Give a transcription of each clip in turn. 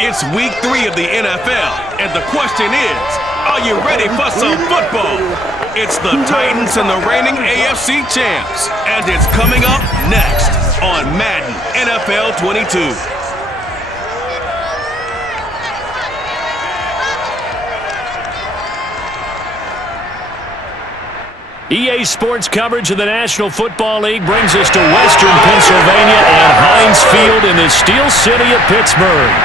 It's week 3 of the NFL, and the question is, are you ready for some football? It's the Titans and the reigning AFC champs, and it's coming up next on Madden NFL 22. EA Sports coverage of the National Football League brings us to Western Pennsylvania and Heinz Field in the Steel City of Pittsburgh.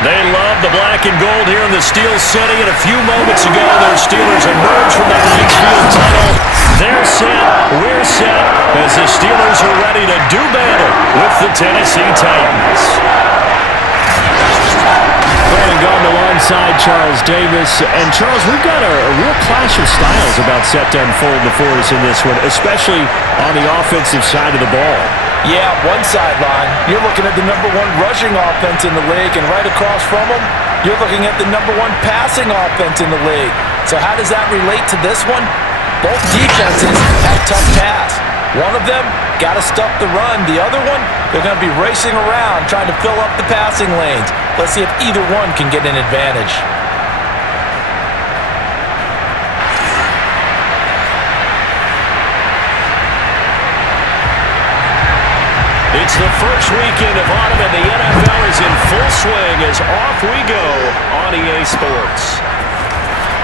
They love the black and gold here in the Steel City, and a few moments ago, their Steelers emerged from the Heinz Field tunnel. They're set, we're set, as the Steelers are ready to do battle with the Tennessee Titans. Brandon Gaunt alongside Charles Davis. And Charles, we've got a real clash of styles about set to unfold before us in this one, especially on the offensive side of the ball. Yeah, one sideline, you're looking at the #1 rushing offense in the league, and right across from them, you're looking at the #1 passing offense in the league. So how does that relate to this one? Both defenses have tough tasks. One of them got to stop the run. The other one, they're going to be racing around trying to fill up the passing lanes. Let's see if either one can get an advantage. It's the first weekend of autumn, and the NFL is in full swing as off we go on EA Sports.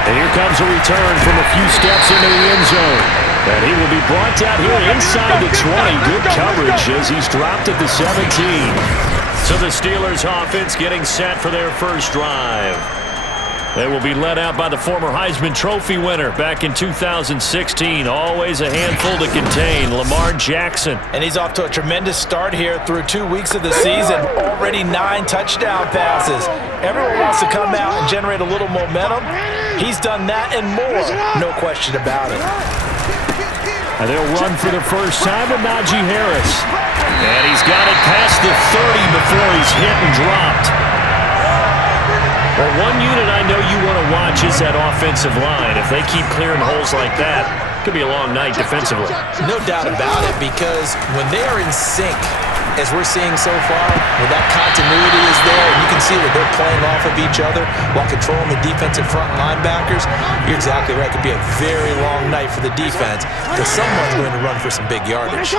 And here comes a return from a few steps into the end zone. And he will be brought down here inside the 20. Good coverage as he's dropped at the 17. So the Steelers offense getting set for their first drive. They will be led out by the former Heisman Trophy winner back in 2016. Always a handful to contain, Lamar Jackson. And he's off to a tremendous start here through 2 weeks of the season. Already 9 touchdown passes. Everyone wants to come out and generate a little momentum. He's done that and more, no question about it. And they'll run for the first time with Najee Harris. And he's got it past the 30 before he's hit and dropped. Well, one unit I know you want to watch is that offensive line. If they keep clearing holes like that, it could be a long night defensively. No doubt about it, because when they are in sync, as we're seeing so far, when that continuity is there, and you can see that they're playing off of each other while controlling the defensive front linebackers, you're exactly right. It could be a very long night for the defense, because someone's going to run for some big yardage.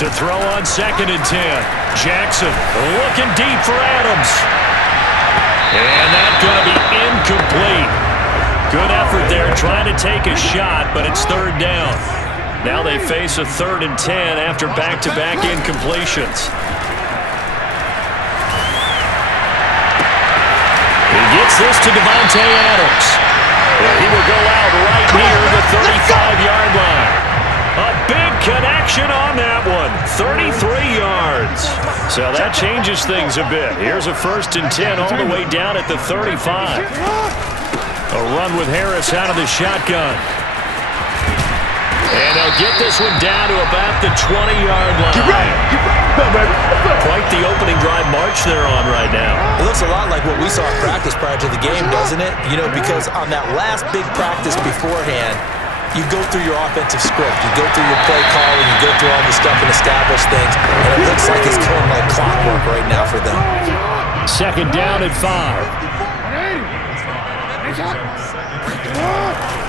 To throw on 2nd and 10. Jackson looking deep for Adams. And that's going to be incomplete. Good effort there trying to take a shot, but it's 3rd down. Now they face a 3rd and 10 after back-to-back incompletions. He gets this to Devontae Adams. And he will go out right near the 35-yard line. A big connection on that one. 33 yards. So that changes things a bit. Here's a 1st and 10 all the way down at the 35. A run with Harris out of the shotgun. And they'll get this one down to about the 20-yard line. Quite the opening drive march they're on right now. It looks a lot like what we saw in practice prior to the game, doesn't it? You know, because on that last big practice beforehand, you go through your offensive script, you go through your play calling, you go through all the stuff and establish things, and it looks like it's going like clockwork right now for them. 2nd down and 5.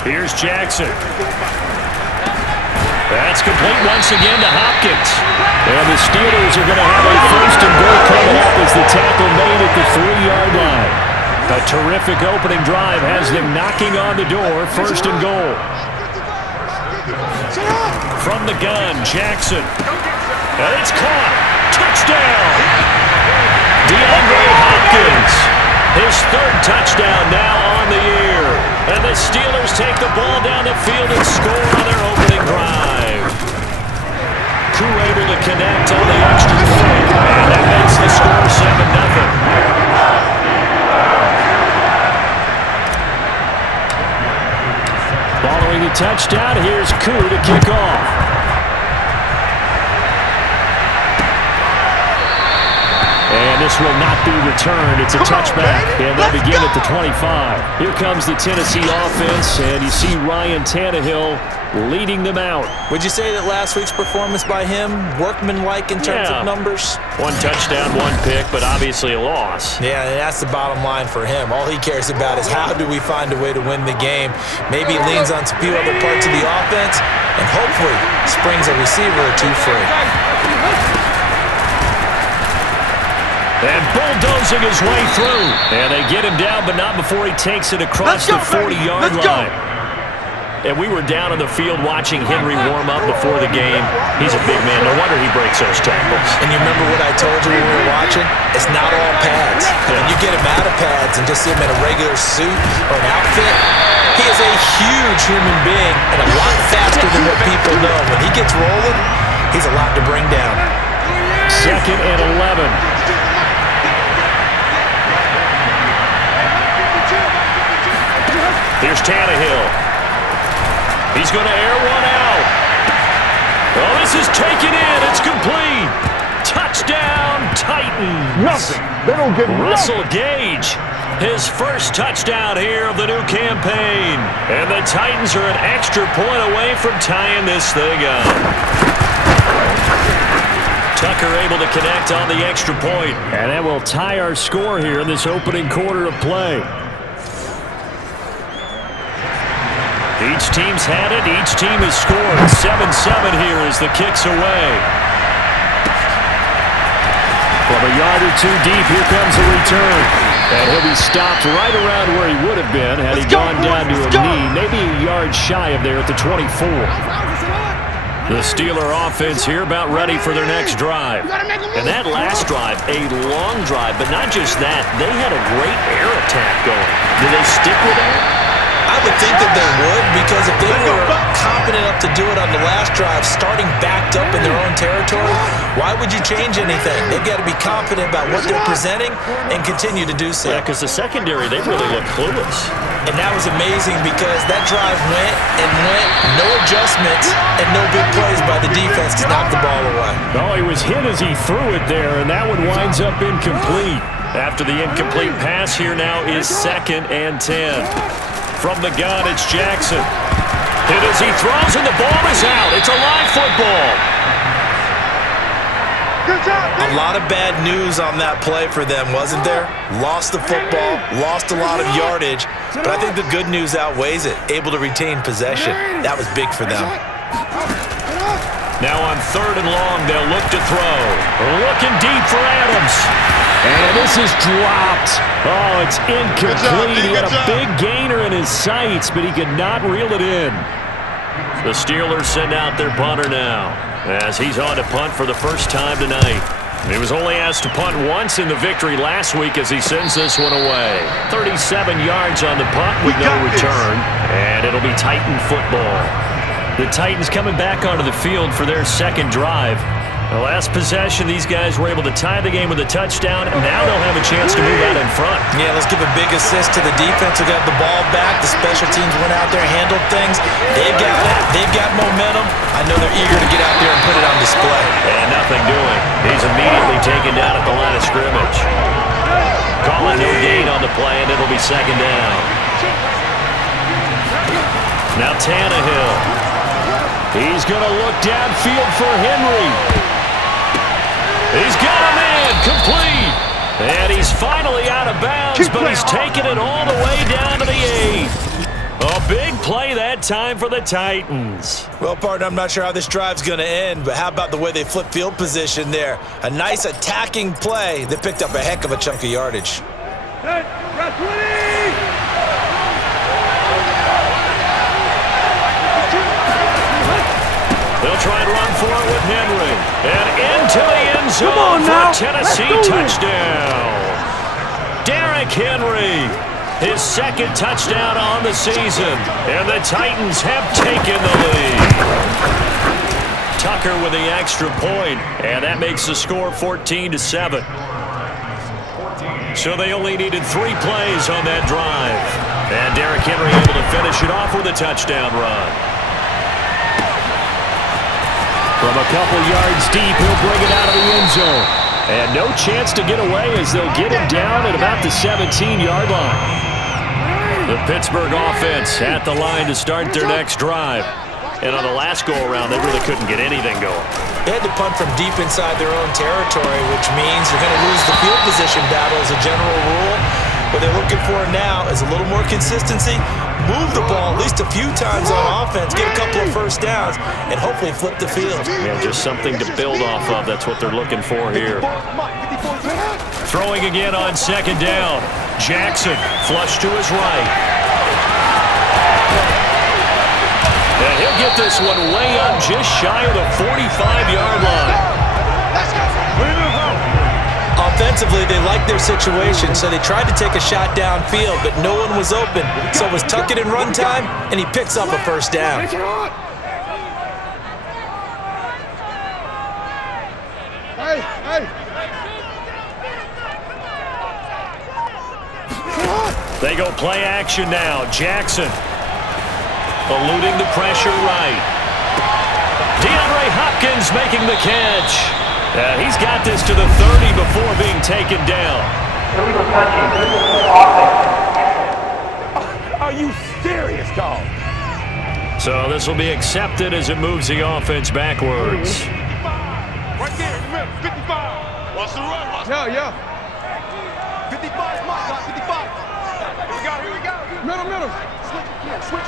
Here's Jackson. That's complete once again to Hopkins. And the Steelers are going to have a 1st and goal coming up as the tackle made at the 3-yard line. A terrific opening drive has them knocking on the door, 1st and goal. From the gun, Jackson. And it's caught. Touchdown. DeAndre Hopkins. His 3rd touchdown now on the year. And the Steelers take the ball down the field and score on their opening drive. Crew able to connect on the extra point. And that makes the score 7-0. Following the touchdown, here's Koo to kick off. And this will not be returned. It's a touchback, and they'll begin at the 25. Here comes the Tennessee offense, and you see Ryan Tannehill leading them out. Would you say that last week's performance by him, workmanlike in terms of numbers? 1 touchdown, 1 pick, but obviously a loss. Yeah, and that's the bottom line for him. All he cares about is how do we find a way to win the game. Maybe he leans on a few other parts of the offense, and hopefully springs a receiver or two free. And bulldozing his way through. And they get him down, but not before he takes it across the 40-yard line. And we were down on the field watching Henry warm up before the game. He's a big man. No wonder he breaks those tackles. And you remember what I told you when we were watching? It's not all pads. When you get him out of pads and just see him in a regular suit or an outfit, he is a huge human being and a lot faster than what people know. When he gets rolling, he's a lot to bring down. 2nd and 11. Here's Tannehill. He's going to air one out. Oh, this is taken in. It's complete. Touchdown, Titans. Nothing. They don't get Russell Gage, his first touchdown here of the new campaign. And the Titans are an extra point away from tying this thing up. Tucker able to connect on the extra point. And that will tie our score here in this opening quarter of play. Each team's had it. Each team has scored. 7-7 here as the kick's away. From a yard or two deep, here comes a return. And he'll be stopped right around where he would have been had he gone down to a knee. Maybe a yard shy of there at the 24. The Steeler offense here about ready for their next drive. And that last drive, a long drive, but not just that. They had a great air attack going. Did they stick with that? I would think that they would, because if they were confident enough to do it on the last drive, starting backed up in their own territory, why would you change anything? They've got to be confident about what they're presenting and continue to do so. Yeah, because the secondary, they really look clueless. And that was amazing because that drive went and went, no adjustments, and no big plays by the defense to knock the ball away. No, he was hit as he threw it there, and that one winds up incomplete. After the incomplete pass, here now is 2nd and 10. From the gun, it's Jackson. Hit as he throws, and the ball is out. It's a live football. A lot of bad news on that play for them, wasn't there? Lost the football, lost a lot of yardage, but I think the good news outweighs it. Able to retain possession. That was big for them. Now on 3rd and long, they'll look to throw. Looking deep for Adams. And this is dropped. Oh, it's incomplete. He had a big gainer in his sights, but he could not reel it in. The Steelers send out their punter now, as he's on to punt for the first time tonight. He was only asked to punt once in the victory last week as he sends this one away. 37 yards on the punt with no return, and it'll be Titan football. The Titans coming back onto the field for their second drive. The last possession, these guys were able to tie the game with a touchdown, and now they'll have a chance to move out in front. Yeah, let's give a big assist to the defense who got the ball back. The special teams went out there and handled things. They've got momentum. I know they're eager to get out there and put it on display. And nothing doing. He's immediately taken down at the line of scrimmage. Calling no gain on the play, and it'll be 2nd down. Now Tannehill. He's going to look downfield for Henry. He's got him in, complete. And he's finally out of bounds, but he's taken it all the way down to the 8. A big play that time for the Titans. Well, partner, I'm not sure how this drive's going to end, but how about the way they flip field position there? A nice attacking play that picked up a heck of a chunk of yardage. They'll try and run for it with Henry. And into the end zone for a Tennessee touchdown. Derrick Henry, his 2nd touchdown on the season. And the Titans have taken the lead. Tucker with the extra point, and that makes the score 14-7. So they only needed 3 plays on that drive. And Derrick Henry able to finish it off with a touchdown run. From a couple yards deep, he'll bring it out of the end zone. And no chance to get away as they'll get him down at about the 17-yard line. The Pittsburgh offense at the line to start their next drive. And on the last go-around, they really couldn't get anything going. They had to punt from deep inside their own territory, which means you're going to lose the field position battle as a general rule. What they're looking for now is a little more consistency, move the ball at least a few times on offense, get a couple of first downs, and hopefully flip the field. Yeah, just something to build off of. That's what they're looking for here. Throwing again on second down. Jackson, flush to his right. And he'll get this one way up just shy of the 45-yard line. Offensively, they liked their situation, so they tried to take a shot downfield, but no one was open. So it was tuck it in run time, and he picks up a first down. They go play action now. Jackson eluding the pressure right. DeAndre Hopkins making the catch. He's got this to the 30 before being taken down. Are you serious, dog? So this will be accepted as it moves the offense backwards. Right there, 55. Watch the run. Yeah. 55, my God, 55. Here we go. Middle. Switch.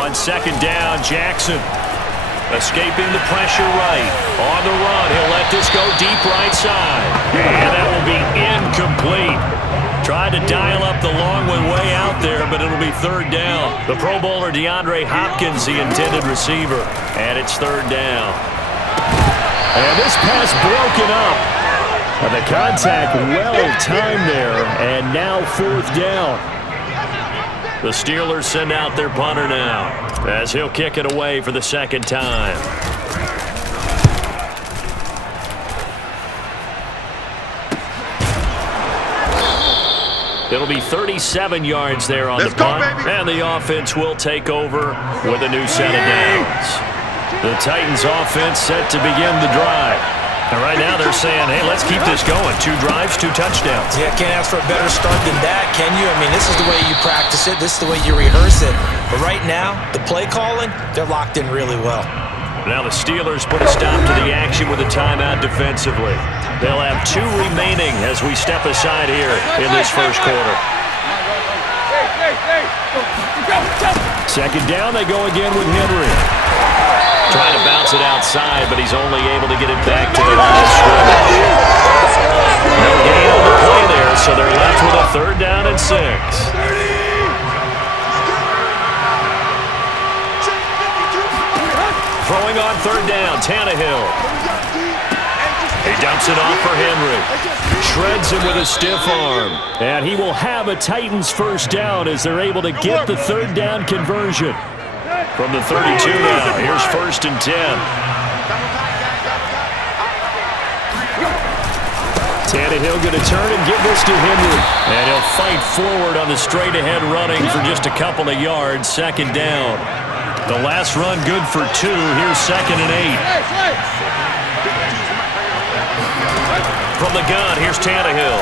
On second down, Jackson. Escaping the pressure right. On the run, he'll let this go deep right side. And that will be incomplete. Tried to dial up the long one way out there, but it'll be third down. The Pro Bowler DeAndre Hopkins, the intended receiver. And it's third down. And this pass broken up. And the contact well-timed there. And now fourth down. The Steelers send out their punter now, as he'll kick it away for the second time. It'll be 37 yards there on the punt, and the offense will take over with a new set of downs. The Titans offense set to begin the drive. And right now they're saying, hey, let's keep this going. 2 drives, 2 touchdowns. Yeah, can't ask for a better start than that, can you? I mean, this is the way you practice it. This is the way you rehearse it. But right now, the play calling, they're locked in really well. Now the Steelers put a stop to the action with a timeout defensively. They'll have 2 remaining as we step aside here in this first quarter. Second down, they go again with Henry. Trying to bounce it outside, but he's only able to get it back to the line of scrimmage. No gain on the play there, so they're left with a third down and 6. Throwing on third down, Tannehill. He dumps it off for Henry. Shreds him with a stiff arm. And he will have a Titans first down as they're able to get the third down conversion. From the 32 now, here's 1st and 10. Tannehill going to turn and give this to Henry. And he'll fight forward on the straight-ahead running for just a couple of yards, second down. The last run good for 2. Here's 2nd and 8. From the gun, here's Tannehill.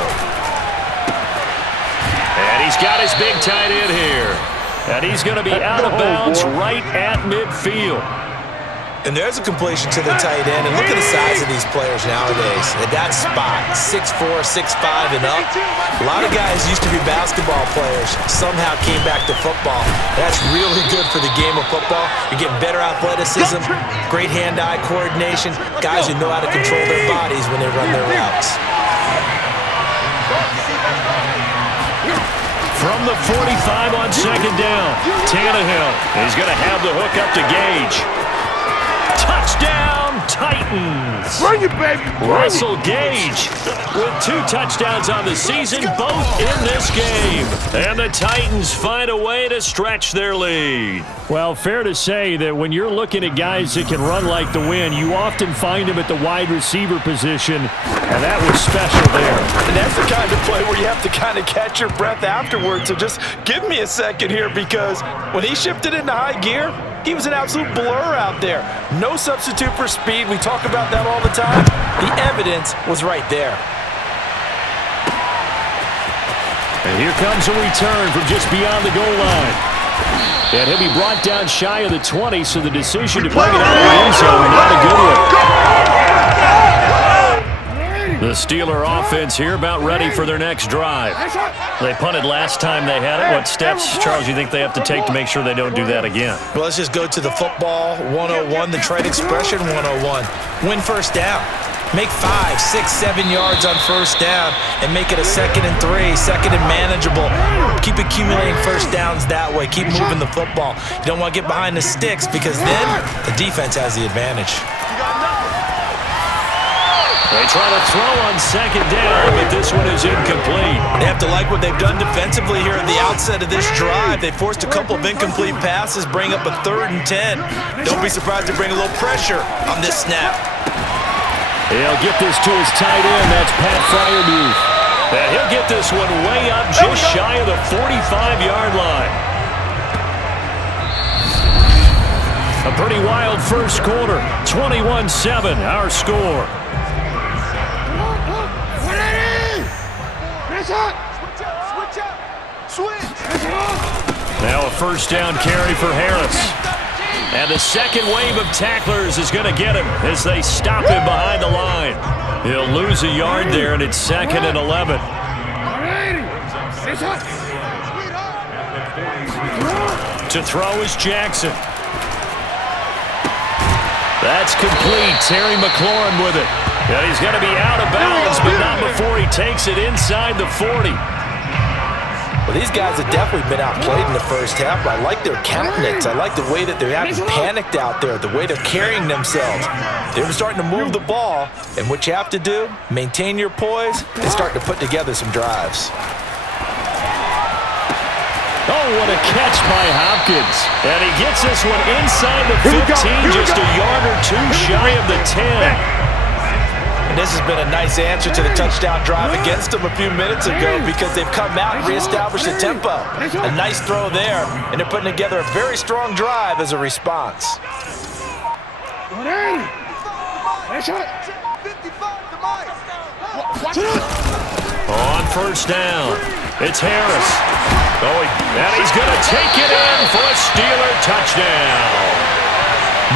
And he's got his big tight end here. And he's going to be out of bounds right at midfield. And there's a completion to the tight end. And look at the size of these players nowadays. At that spot, 6'4", 6'5", and up. A lot of guys used to be basketball players. Somehow came back to football. That's really good for the game of football. You're getting better athleticism, great hand-eye coordination, guys who know how to control their bodies when they run their routes. From the 45 on second down, Tannehill. He's going to have the hook up to Gage. Touchdown, Titans. Bring it, baby. Russell Gage with 2 touchdowns on the season, both in this game. And the Titans find a way to stretch their lead. Well, fair to say that when you're looking at guys that can run like the wind, you often find them at the wide receiver position, and that was special there. And that's the kind of play where you have to kind of catch your breath afterwards. So just give me a second here, because when he shifted into high gear, He was an absolute blur out there. No substitute for speed. We talk about that all the time. The evidence was right there. And here comes a return from just beyond the goal line. And he'll be brought down shy of the 20, so the decision to bring it out of the end zone, not a good one. The Steeler offense here about ready for their next drive. They punted last time they had it. What steps, Charles, you think they have to take to make sure they don't do that again? Well, let's just go to the football 101, the trade expression 101. Win first down. Make 5, 6, 7 yards on first down and make it a 2nd and 3, 2nd and manageable. Keep accumulating first downs that way. Keep moving the football. You don't want to get behind the sticks because then the defense has the advantage. They try to throw on 2nd down, but this one is incomplete. They have to like what they've done defensively here at the outset of this drive. They forced a couple of incomplete passes, bring up a 3rd and 10. Don't be surprised to bring a little pressure on this snap. He'll get this to his tight end. That's Pat Fryermuth. And he'll get this one way up just shy of the 45-yard line. A pretty wild first quarter. 21-7, our score. Now a first down carry for Harris. And the second wave of tacklers is going to get him as they stop him behind the line. He'll lose a yard there, and it's 2nd and 11. To throw is Jackson. That's complete. Terry McLaurin with it. And he's going to be out of bounds, but not before he takes it inside the 40. Well, these guys have definitely been outplayed in the first half, but I like their countenance. I like the way that they're acting panicked out there, the way they're carrying themselves. They're starting to move the ball, and what you have to do, maintain your poise and start to put together some drives. Oh, what a catch by Hopkins. And he gets this one inside the 15, just a yard or two shy of the 10. And this has been a nice answer to the touchdown drive against them a few minutes ago because they've come out and reestablished the tempo. A nice throw there, and they're putting together a very strong drive as a response. On first down, it's Harris. And he's going to take it in for a Steeler touchdown.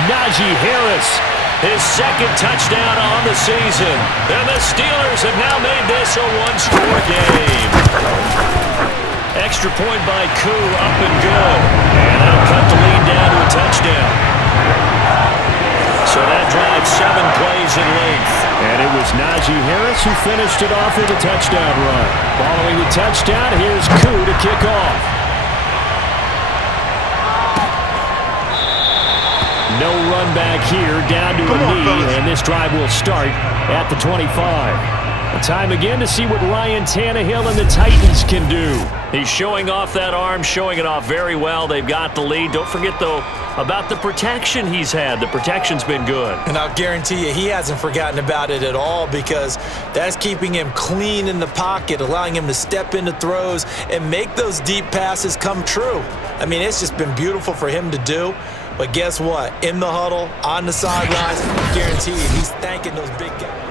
Najee Harris, his 2nd touchdown on the season. And the Steelers have now made this a one-score game. Extra point by Koo, up and good. And that'll cut the lead down to a touchdown. So that drives 7 plays in length. And it was Najee Harris who finished it off with a touchdown run. Following the touchdown, here's Koo to kick off. No run back here, down to a knee, and this drive will start at the 25. Time again to see what Ryan Tannehill and the Titans can do. He's showing off that arm, showing it off very well. They've got the lead. Don't forget, though, about the protection he's had. The protection's been good. And I'll guarantee you he hasn't forgotten about it at all because that's keeping him clean in the pocket, allowing him to step into throws and make those deep passes come true. I mean, it's just been beautiful for him to do. But guess what? In the huddle, on the sidelines, guaranteed he's thanking those big guys.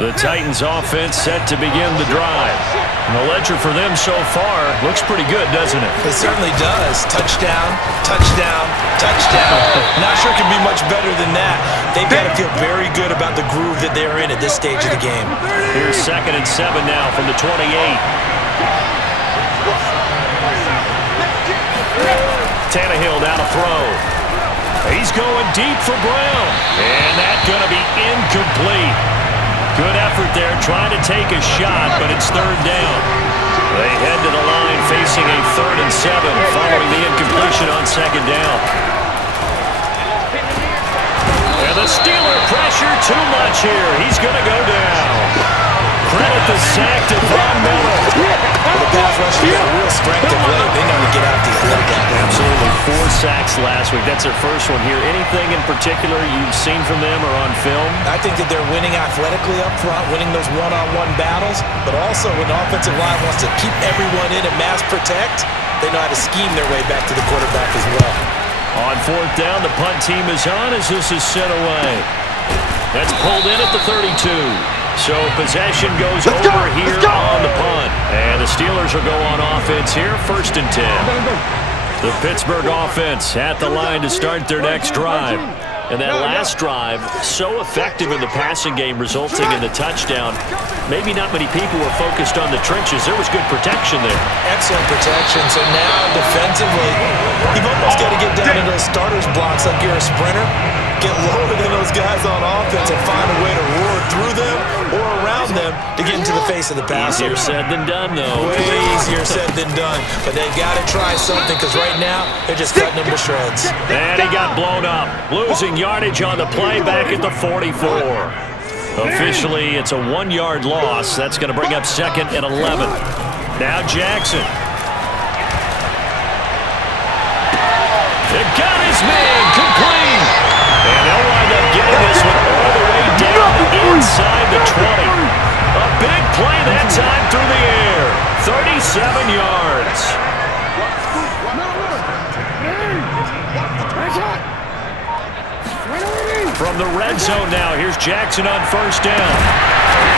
The Titans offense set to begin the drive. And the ledger for them so far looks pretty good, doesn't it? It certainly does. Touchdown, touchdown, touchdown. Not sure it can be much better than that. They've got to feel very good about the groove that they're in at this stage of the game. Here's 2nd and 7 now from the 28. Tannehill down to throw. He's going deep for Brown. And that's going to be incomplete. Good effort there, trying to take a shot, but it's 3rd down. They head to the line facing a 3rd and 7 following the incompletion on 2nd down. And the Steeler pressure too much here. He's going to go down. Credit the sack to Von Miller. The pass rush has got real strength of late. They know to get out these late guys. Absolutely. 4 sacks last week. That's their first one here. Anything in particular you've seen from them or on film? I think that they're winning athletically up front, winning those one-on-one battles, but also when the offensive line wants to keep everyone in and mass protect, they know how to scheme their way back to the quarterback as well. On fourth down, the punt team is on as this is sent away. That's pulled in at the 32. So possession goes over here on the punt. And the Steelers will go on offense here, 1st and 10. The Pittsburgh offense at the line to start their next drive. And that last drive, so effective in the passing game, resulting in the touchdown. Maybe not many people were focused on the trenches. There was good protection there. Excellent protection. So now, defensively, you've almost got to get down into those starters blocks like you're a sprinter. Get lower than those guys on offense and find a way to roar through them or around them to get into the face of the passer. Easier said than done, though. Way easier said than done. But they've got to try something because right now, they're just cutting them to shreds. And he got blown up. Losing yardage on the play back at the 44. Officially, it's a 1-yard loss. That's going to bring up 2nd and 11. Now Jackson. It got his man complete. And they'll wind up getting this one all the way down inside the 20. A big play that time through the air. 37 yards. From the red zone now, here's Jackson on 1st down.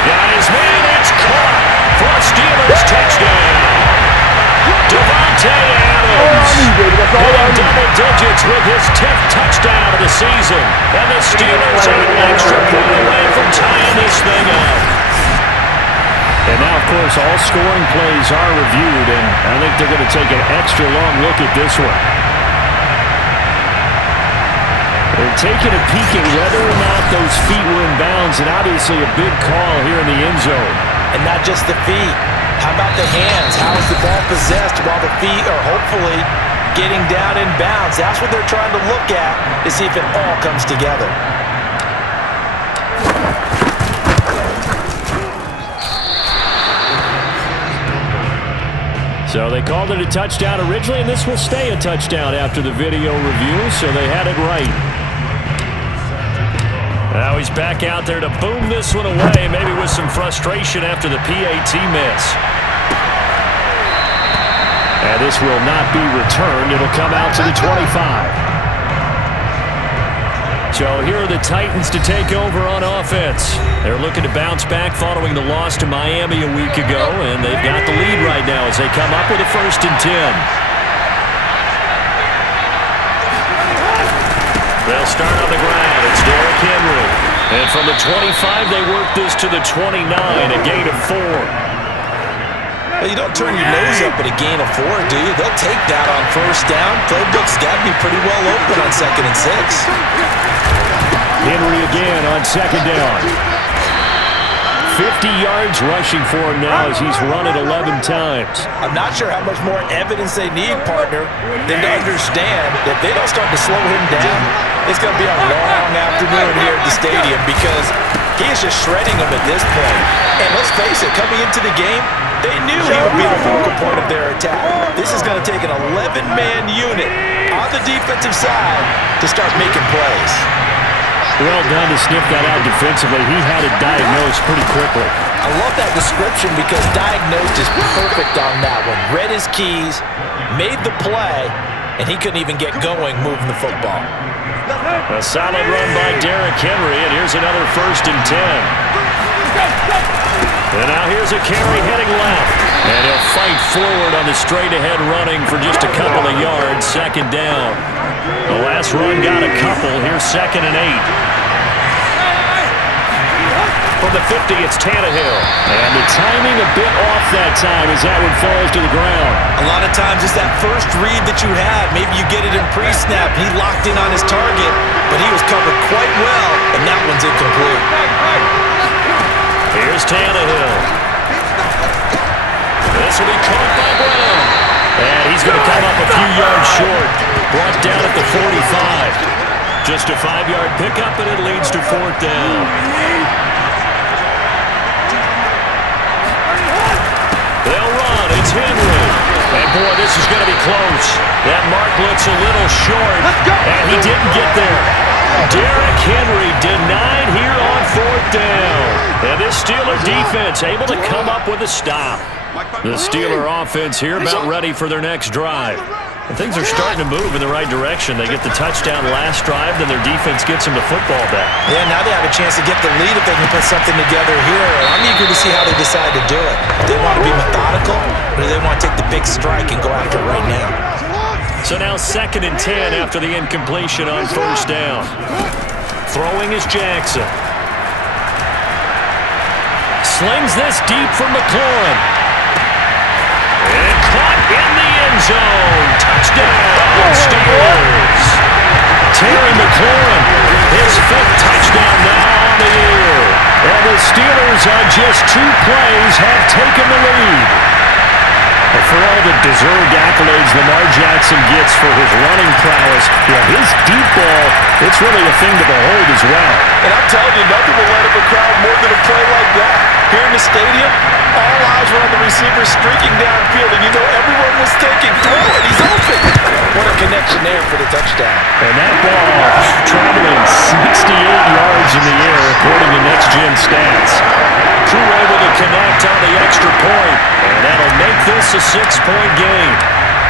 Got his man, it's caught for a Steelers touchdown. Devontae Adams hitting double digits with his 10th touchdown of the season. And the Steelers are an extra point away from tying this thing up. And now, of course, all scoring plays are reviewed, and I think they're going to take an extra long look at this one. They're taking a peek at whether or not those feet were in bounds, and obviously a big call here in the end zone. And not just the feet. How about the hands? How is the ball possessed while the feet are hopefully getting down in bounds? That's what they're trying to look at to see if it all comes together. So they called it a touchdown originally, and this will stay a touchdown after the video review, so they had it right. Now he's back out there to boom this one away, maybe with some frustration after the PAT miss. And this will not be returned. It'll come out to the 25. So here are the Titans to take over on offense. They're looking to bounce back following the loss to Miami a week ago, and they've got the lead right now as they come up with a 1st and 10. They'll start on the ground. It's Derrick Henry. And from the 25, they work this to the 29, a gain of 4. Well, you don't turn your nose up at a gain of 4, do you? They'll take that on 1st down. Playbook's got to be pretty well open on 2nd and 6. Henry again on 2nd down. 50 yards rushing for him now as he's run it 11 times. I'm not sure how much more evidence they need, partner, than to understand that if they don't start to slow him down, it's going to be a long afternoon here at the stadium because he is just shredding them at this point. And let's face it, coming into the game, they knew he would be the focal point of their attack. This is going to take an 11-man unit on the defensive side to start making plays. Well done to sniff that out defensively. He had it diagnosed pretty quickly. I love that description because diagnosed is perfect on that one. Read his keys, made the play, and he couldn't even get going moving the football. A solid run by Derrick Henry, and here's another 1st and 10. And now here's a carry heading left. And he'll fight forward on the straight-ahead running for just a couple of yards, 2nd down. The last run got a couple. Here's 2nd and 8. From the 50, it's Tannehill. And the timing a bit off that time as that one falls to the ground. A lot of times it's that first read that you have. Maybe you get it in pre-snap. He locked in on his target, but he was covered quite well, and that one's incomplete. Here's Tannehill. This will be caught by Brown. And he's going to come up a few yards short. Brought down at the 45. Just a 5-yard pickup, and it leads to 4th down. They'll run. It's Henry. And, boy, this is going to be close. That mark looks a little short, and he didn't get there. Derrick Henry denied here on 4th down. And this Steeler defense able to come up with a stop. The Steeler offense here about ready for their next drive. And things are starting to move in the right direction. They get the touchdown last drive, then their defense gets them the football back. Yeah, now they have a chance to get the lead if they can put something together here. I'm eager to see how they decide to do it. Do they want to be methodical, or do they want to take the big strike and go after it right now? So now 2nd and 10 after the incompletion on 1st down. Throwing is Jackson. Slings this deep for McLaurin. And caught in the end zone. Touchdown, Steelers. Terry McLaurin, his 5th touchdown now on the year. And the Steelers on just 2 plays have taken the lead. For all the deserved accolades Lamar Jackson gets for his running prowess, his deep ball, it's really a thing to behold as well. And I'm telling you, nothing will light up a crowd more than a play like that. Here in the stadium, all eyes were on the receiver streaking downfield, and you know everyone was thinking, throw it, he's open. What a connection there for the touchdown. And that ball traveling 68 yards in the air, according to Next Gen stats. Crew able to connect on the extra point, and that'll make this a 6-point game.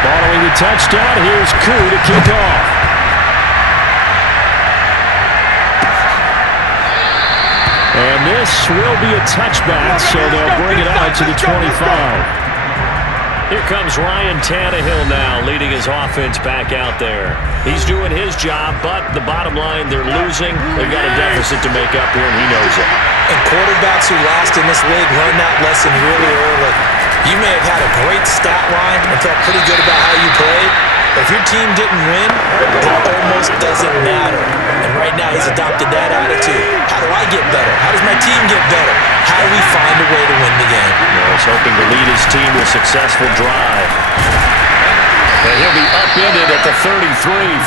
Following the touchdown, here's Crew to kick off. And this will be a touchback, so they'll bring it out to the 25. Here comes Ryan Tannehill now, leading his offense back out there. He's doing his job, but the bottom line, they're losing. They've got a deficit to make up here, and he knows it. And quarterbacks who last in this league learn that lesson really early. You may have had a great stat line and felt pretty good about how you played, but if your team didn't win, it almost doesn't matter. And right now, he's adopted that attitude. How do I get better? How does my team get better? How do we find a way to win the game? He's hoping to lead his team to a successful drive. And he'll be upended at the 33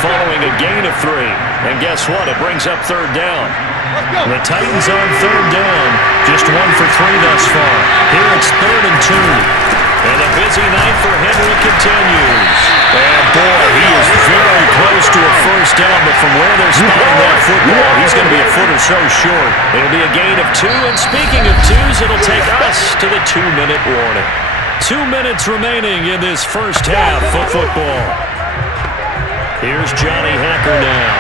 following a gain of 3. And guess what? It brings up 3rd down. The Titans on 3rd down. Just 1 for 3 thus far. Here it's 3rd and 2. And a busy night for Henry continues. And boy, he is very close to a 1st down, but from where they're spotting that football, he's going to be a foot or so short. It'll be a gain of 2, and speaking of 2s, it'll take us to the 2-minute warning. 2 minutes remaining in this first half of football. Here's Johnny Hacker now,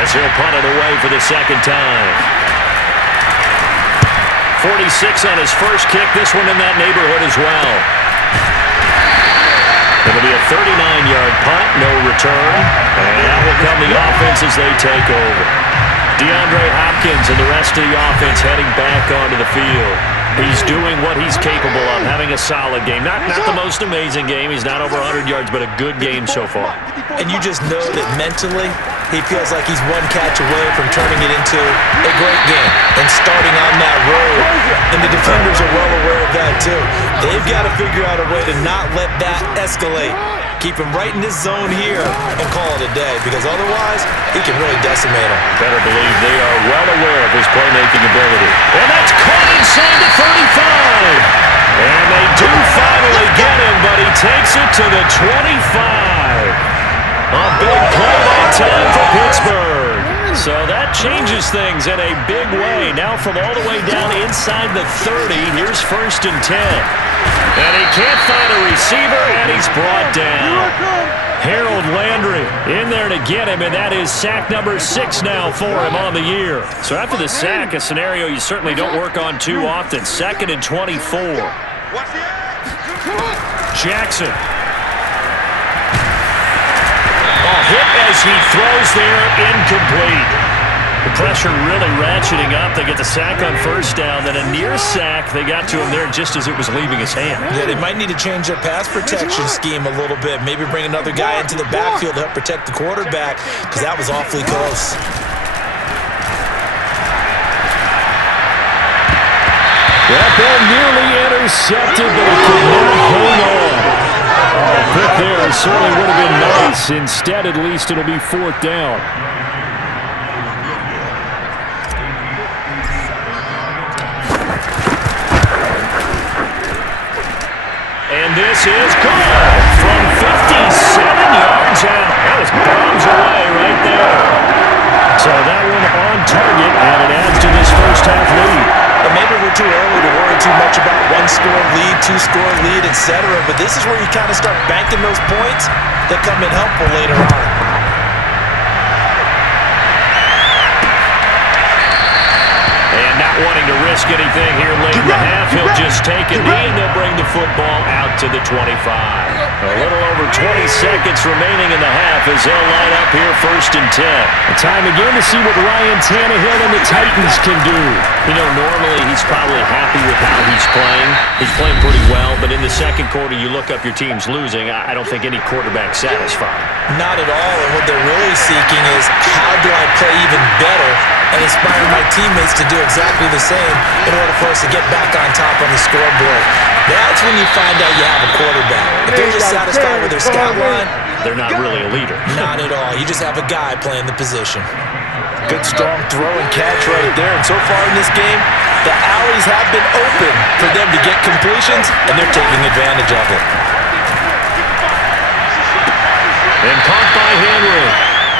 as he'll punt it away for the 2nd time. 46 on his first kick, this one in that neighborhood as well. It'll be a 39-yard punt, no return. And out will come the offense as they take over. DeAndre Hopkins and the rest of the offense heading back onto the field. He's doing what he's capable of, having a solid game. Not the most amazing game. He's not over 100 yards, but a good game so far. And you just know that mentally, he feels like he's one catch away from turning it into a great game and starting on that road. And the defenders are well aware of that, too. They've got to figure out a way to not let that escalate. Keep him right in this zone here and call it a day, because otherwise, he can really decimate him. Better believe they are well aware of his playmaking ability. And that's caught inside the 35. And they do finally get him, but he takes it to the 25. A big play that time for Pittsburgh. So that changes things in a big way. Now from all the way down inside the 30, here's 1st and 10. And he can't find a receiver, and he's brought down. Harold Landry in there to get him, and that is sack number 6 now for him on the year. So after the sack, a scenario you certainly don't work on too often. 2nd and 24. Jackson. Hit as he throws there, incomplete. The pressure really ratcheting up. They get the sack on 1st down, then a near sack. They got to him there just as it was leaving his hand. Yeah, they might need to change their pass protection scheme a little bit. Maybe bring another guy into the backfield to help protect the quarterback, because that was awfully close. That ball nearly intercepted, but it could not hang on. A pick there certainly would have been nice. Instead, at least, it'll be 4th down. And this is good from 57 yards out. That was bombs away right there. So that one on target, and it adds to this first half lead. But maybe we're one-score lead, two-score lead, etc. But this is where you kind of start banking those points that come in helpful later on. And not wanting to risk anything here late in the half, he'll just take a knee and they'll bring the football out to the 25. A little over 20 seconds remaining in the half as they'll line up here 1st and 10. A time again to see what Ryan Tannehill and the Titans can do. You know, normally he's probably happy with how he's playing. He's playing pretty well, but in the second quarter you look up your team's losing. I don't think any quarterback's satisfied. Not at all, and what they're really seeking is how do I play even better and inspire my teammates to do exactly the same in order for us to get back on top on the scoreboard. That's when you find out you have a quarterback. If they're just satisfied with their stat line, they're not really a leader. Not at all. You just have a guy playing the position. Good, strong throw and catch right there. And so far in this game, the alleys have been open for them to get completions, and they're taking advantage of it. And caught by Henry.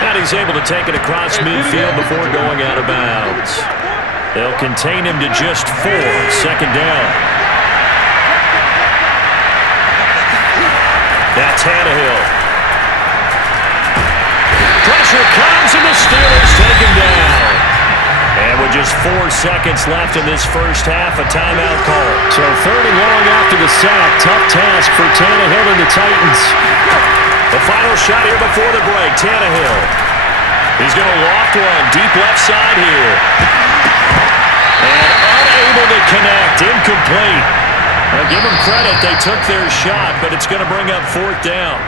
And he's able to take it across midfield before going out of bounds. They'll contain him to just 4. 2nd down. Now Tannehill. Pressure comes and the Steelers take him down. And with just 4 seconds left in this first half, a timeout call. So 3rd and long after the sack. Tough task for Tannehill and the Titans. The final shot here before the break. Tannehill. He's going to loft one. Deep left side here. And unable to connect. Incomplete. Now give them credit. They took their shot, but it's going to bring up 4th down.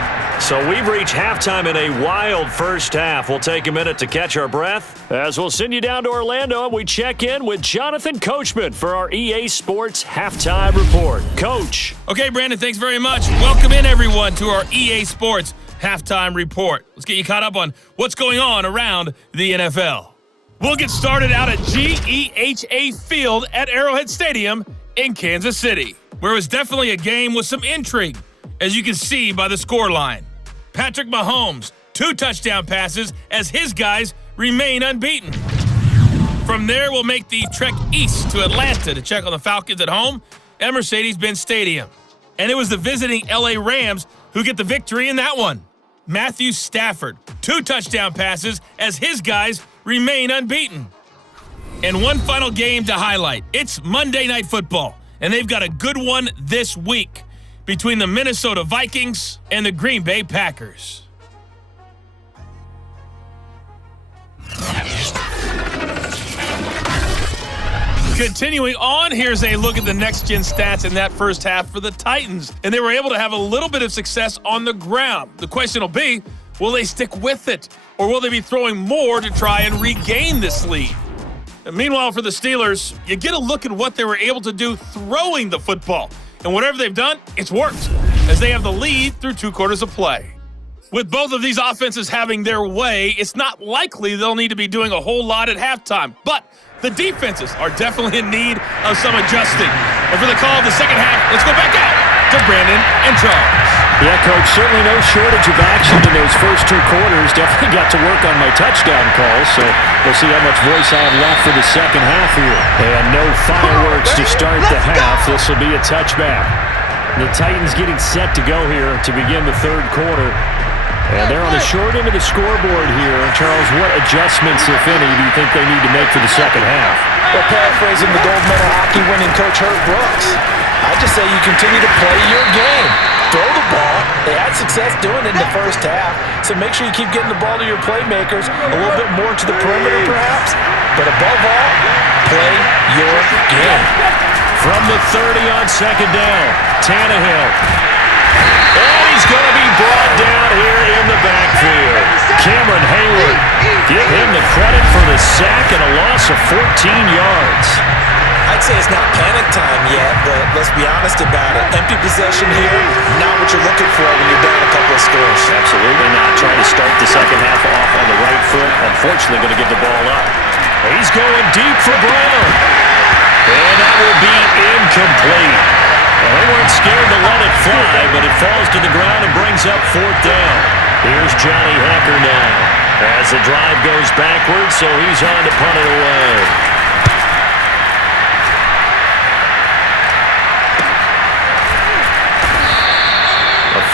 So we've reached halftime in a wild first half. We'll take a minute to catch our breath as we'll send you down to Orlando and we check in with Jonathan Coachman for our EA Sports Halftime Report. Coach. Okay, Brandon, thanks very much. Welcome in, everyone, to our EA Sports Halftime Report. Let's get you caught up on what's going on around the NFL. We'll get started out at GEHA Field at Arrowhead Stadium in Kansas City, where it was definitely a game with some intrigue, as you can see by the scoreline. Patrick Mahomes, 2 touchdown passes as his guys remain unbeaten. From there, we'll make the trek east to Atlanta to check on the Falcons at home at Mercedes-Benz Stadium. And it was the visiting LA Rams who get the victory in that one. Matthew Stafford, 2 touchdown passes as his guys remain unbeaten. And one final game to highlight. It's Monday Night Football, and they've got a good one this week between the Minnesota Vikings and the Green Bay Packers. Continuing on, here's a look at the next-gen stats in that first half for the Titans. And they were able to have a little bit of success on the ground. The question will be, will they stick with it? Or will they be throwing more to try and regain this lead? And meanwhile, for the Steelers, you get a look at what they were able to do throwing the football. And whatever they've done, it's worked, as they have the lead through 2 quarters of play. With both of these offenses having their way, it's not likely they'll need to be doing a whole lot at halftime. But the defenses are definitely in need of some adjusting. And for the call of the second half, let's go back out to Brandon and Charles. Yeah, Coach, certainly no shortage of action in those first 2 quarters. Definitely got to work on my touchdown calls, so we'll see how much voice I have left for the second half here. And no fireworks to start the half. This will be a touchback. The Titans getting set to go here to begin the 3rd quarter. And they're on the short end of the scoreboard here. Charles, what adjustments, if any, do you think they need to make for the second half? Well, paraphrasing the gold medal hockey winning coach Herb Brooks, I just say you continue to play your game. Throw the ball. They had success doing it in the first half, so make sure you keep getting the ball to your playmakers a little bit more to the perimeter perhaps, but above all, play your game. From the 30 on 2nd down, Tannehill. And he's going to be brought down here in the backfield. Cameron Hayward, give him the credit for the sack and a loss of 14 yards. I'd say it's not panic time yet, but let's be honest about it. Empty possession here, not what you're looking for when you're down a couple of scores. Absolutely not. Trying to start the second half off on the right foot. Unfortunately, going to give the ball up. He's going deep for Brown. And that will be incomplete. Well, they weren't scared to let it fly, but it falls to the ground and brings up 4th down. Here's Johnny Hecker now as the drive goes backwards, so he's on to punt it away.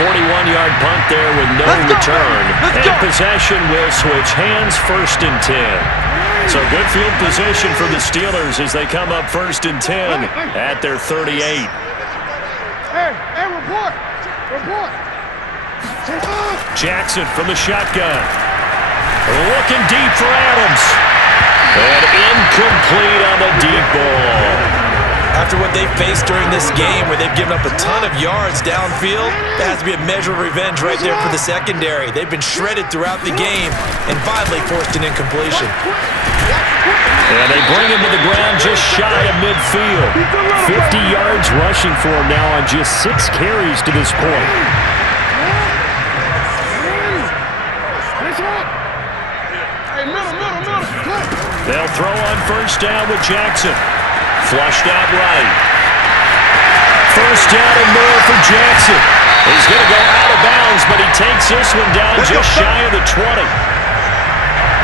41-yard punt there with no return. And possession will switch hands, 1st and 10. So good field position for the Steelers as they come up 1st and 10 at their 38. Hey, report. Jackson from the shotgun. Looking deep for Adams. And incomplete on the deep ball. After what they faced during this game where they've given up a ton of yards downfield, there has to be a measure of revenge right there for the secondary. They've been shredded throughout the game and finally forced an incompletion. And they bring him to the ground just shy of midfield. 50 yards rushing for him now on just 6 carries to this point. They'll throw on 1st down with Jackson. Flushed out right. 1st down and more for Jackson. He's going to go out of bounds, but he takes this one down just shy of the 20.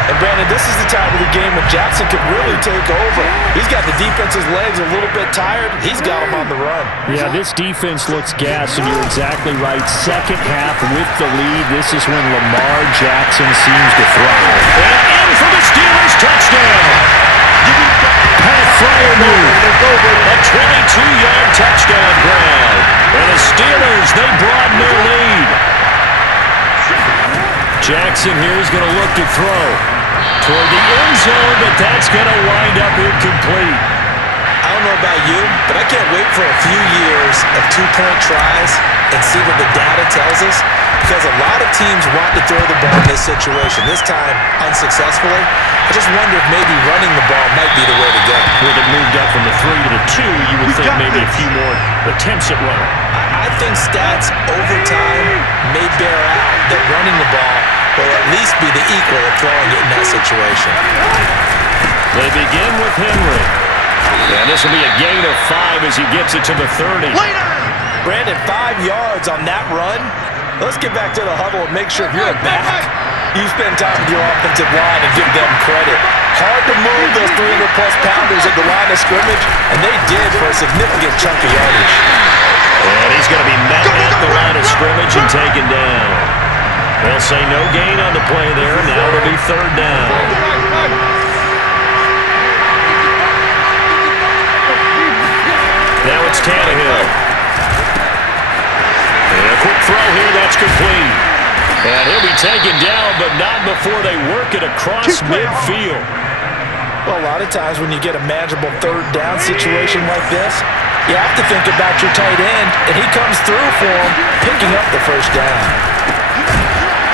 And Brandon, this is the time of the game when Jackson could really take over. He's got the defense's legs a little bit tired. He's got him on the run. Yeah, this defense looks gassed, and you're exactly right. Second half with the lead. This is when Lamar Jackson seems to thrive. And in for the Steelers touchdown. Pat Fryermuth, a 22-yard touchdown grab. And the Steelers, they broaden their lead. Jackson here is going to look to throw toward the end zone, but that's going to wind up incomplete. I don't know about you, but I can't wait for a few years of 2-point tries and see what the data tells us, because a lot of teams want to throw the ball in this situation, this time unsuccessfully. I just wonder if maybe running the ball might be the way to go. With it moved up from the 3 to the 2, you would think maybe a few more attempts at running. I think stats over time may bear out that running the ball will at least be the equal of throwing it in that situation. They begin with Henry. And this will be a gain of 5 as he gets it to the 30. Brandon, 5 yards on that run. Let's get back to the huddle and make sure if you're a back, you spend time with your offensive line and give them credit. Hard to move those 300-plus pounders at the line of scrimmage, and they did for a significant chunk of yardage. And he's going to be met at the line of scrimmage and taken down. They'll say no gain on the play there. Now it'll be 3rd down. Now it's Tannehill. And a quick throw here, that's complete. And he'll be taken down, but not before they work it across midfield. Well, a lot of times when you get a manageable 3rd down situation like this, you have to think about your tight end, and he comes through for him, picking up the 1st down.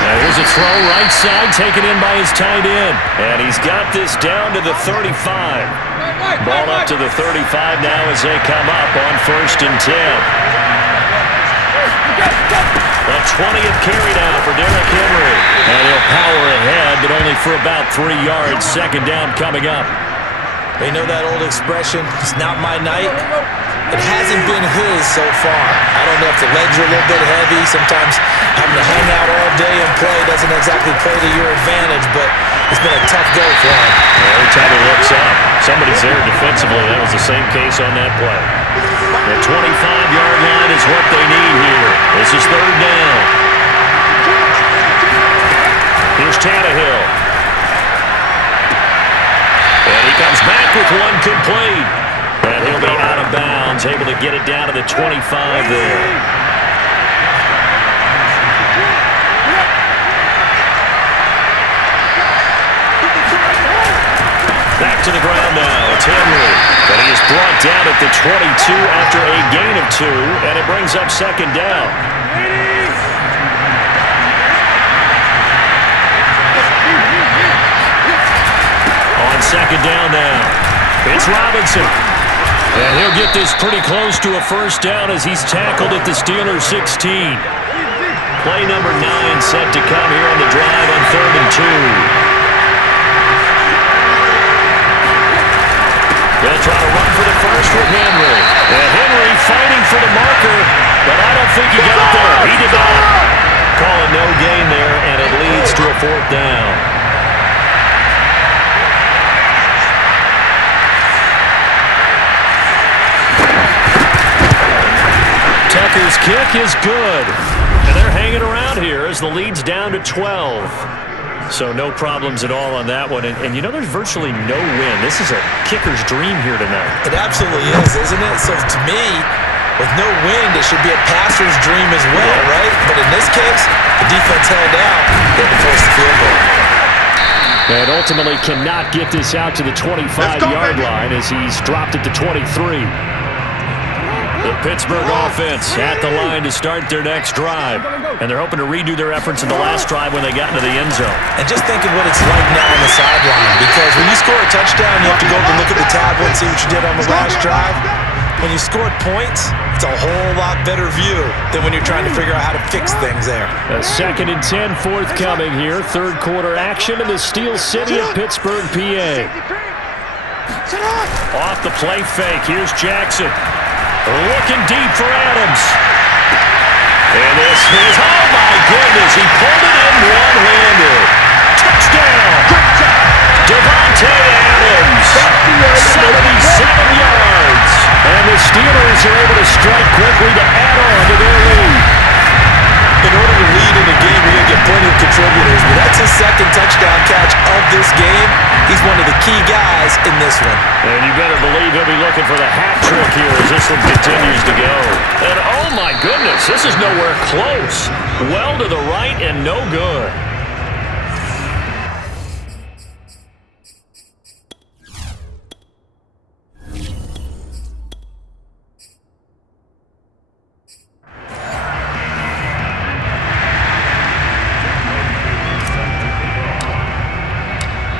Now here's a throw right side, taken in by his tight end. And he's got this down to the 35. Ball up to the 35 now as they come up on 1st and 10. The 20th carry down for Derrick Henry. And he'll power ahead, but only for about 3 yards. 2nd down coming up. You know that old expression, it's not my night? It hasn't been his so far. I don't know if the legs are a little bit heavy. Sometimes having to hang out all day and play doesn't exactly play to your advantage, but it's been a tough go for him. Every time he looks up, somebody's there defensively. That was the same case on that play. The 25-yard line is what they need here. This is 3rd down. Here's Tannehill. And he comes back with one complete. And he'll be out of bounds, able to get it down to the 25 there. Back to the ground now. It's Henry. And he is brought down at the 22 after a gain of 2, and it brings up 2nd down. On 2nd down now, it's Robinson. And he'll get this pretty close to a 1st down as he's tackled at the Steelers' 16. Play number 9 set to come here on the drive on 3rd and 2. They'll try to run for the first with Henry. And Henry fighting for the marker, but I don't think he got there. He did not. Call a no gain there, and it leads to a 4th down. Tucker's kick is good. And narrows the leads down to 12. So no problems at all on that one. And you know, there's virtually no wind. This is a kicker's dream here tonight. It absolutely is, isn't it? So to me, with no wind, it should be a passer's dream as well, right? But in this case, the defense held out. They had to force the field goal. And ultimately cannot get this out to the 25-yard line as he's dropped it to 23. The Pittsburgh offense at the line to start their next drive. And they're hoping to redo their efforts in the last drive when they got into the end zone. And just think of what it's like now on the sideline. Because when you score a touchdown, you have to go over and look at the tablet and see what you did on the last drive. When you scored points, it's a whole lot better view than when you're trying to figure out how to fix things there. A 2nd and 10 forthcoming here. Third quarter action in the Steel City of Pittsburgh, PA. Off the play fake. Here's Jackson. Looking deep for Adams. And this is, oh my goodness, he pulled it in one-handed. Touchdown. Devontae Adams. 77 yards. And the Steelers are able to strike quickly to add on to their lead. In order to lead in a game, you're going to get plenty of contributors, but that's his 2nd touchdown catch of this game. He's one of the key guys in this one. And you better believe he'll be looking for the hat trick here as this one continues to go. And oh my goodness, this is nowhere close. Well to the right and no good.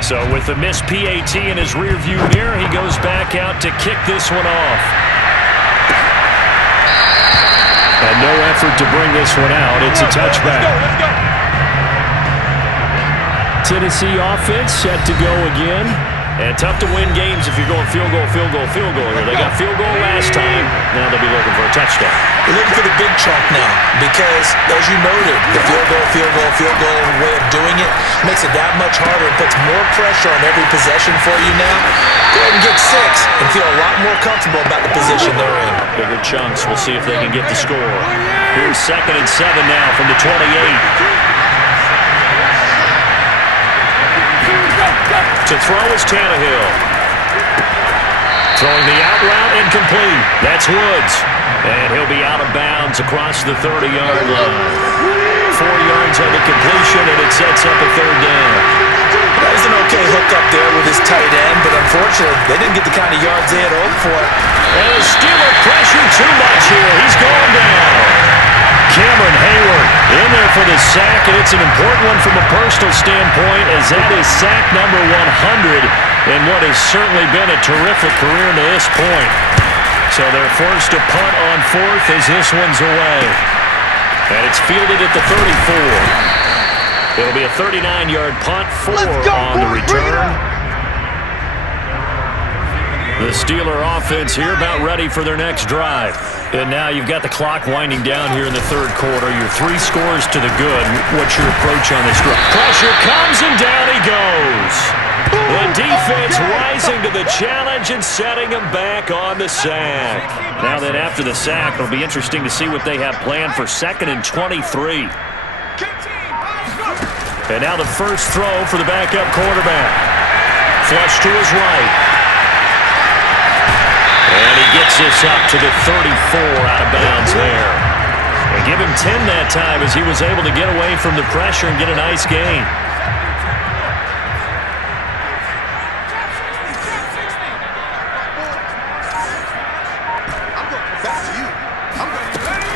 So with the missed PAT in his rearview mirror, he goes back out to kick this one off. And no effort to bring this one out. It's a touchback. Tennessee offense set to go again. And tough to win games if you're going field goal, field goal, field goal here. They got field goal last time. Now they'll be looking for a touchdown. They're looking for the big chunk now because, as you noted, the field goal way of doing it makes it that much harder and puts more pressure on every possession for you now. Go ahead and get 6 and feel a lot more comfortable about the position they're in. Bigger chunks. We'll see if they can get the score. Here's 2nd and 7 now from the 28. To throw is Tannehill. Throwing the out route incomplete. That's Woods. And he'll be out of bounds across the 30-yard line. 4 yards on the completion, and it sets up a 3rd down. That was an okay hook up there with his tight end, but unfortunately, they didn't get the kind of yards they had hoped for. And the Steeler pressure too much here. He's going down. Cameron Hayward in there for the sack, and it's an important one from a personal standpoint as that is sack number 100 in what has certainly been a terrific career to this point. So they're forced to punt on 4th as this one's away. And it's fielded at the 34. It'll be a 39-yard punt, 4 on the return. The Steeler offense here about ready for their next drive. And now you've got the clock winding down here in the 3rd quarter. Your 3 scores to the good. What's your approach on this drive? Pressure comes and down he goes. The defense rising to the challenge and setting him back on the sack. Now then after the sack, it'll be interesting to see what they have planned for 2nd and 23. And now the first throw for the backup quarterback. Flush to his right. And he gets this up to the 34 out of bounds there. And give him 10 that time as he was able to get away from the pressure and get a nice gain.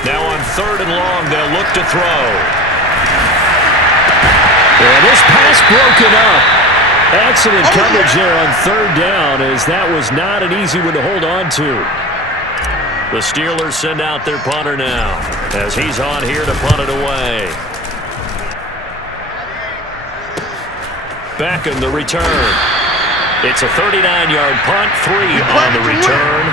Now on 3rd and long, they'll look to throw. And this pass broken up. Excellent coverage there on 3rd down as that was not an easy one to hold on to. The Steelers send out their punter now as he's on here to punt it away. Back in the return. It's a 39-yard punt, 3 on the return.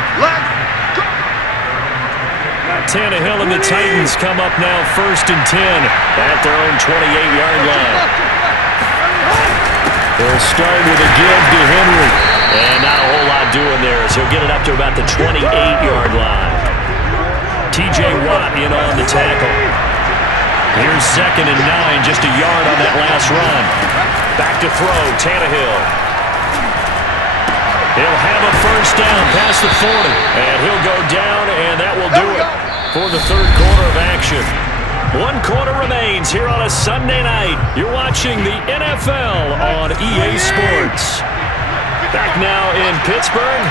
Tannehill and the Titans come up now 1st and 10 at their own 28-yard line. They'll start with a give to Henry. And not a whole lot doing there as he'll get it up to about the 28-yard line. T.J. Watt in on the tackle. Here's 2nd and 9, just a yard on that last run. Back to throw, Tannehill. He'll have a first down past the 40, and he'll go down, and that will do it for the third quarter of action. 1 quarter remains here on a Sunday night. You're watching the NFL on EA Sports. Back now in Pittsburgh.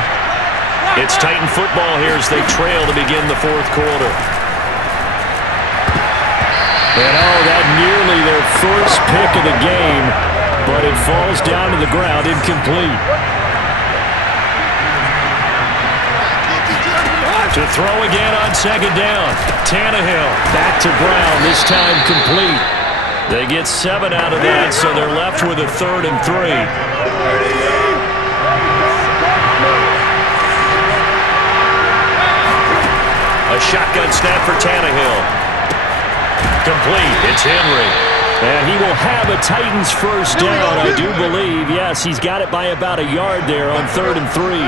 It's Titan football here as they trail to begin the fourth quarter. And that nearly their first pick of the game, but it falls down to the ground incomplete. To throw again on 2nd down. Tannehill back to Brown, this time complete. They get 7 out of that, so they're left with a 3rd and 3. A shotgun snap for Tannehill. Complete. It's Henry. And he will have a Titans first down, I do believe. Yes, he's got it by about a yard there on 3rd and 3.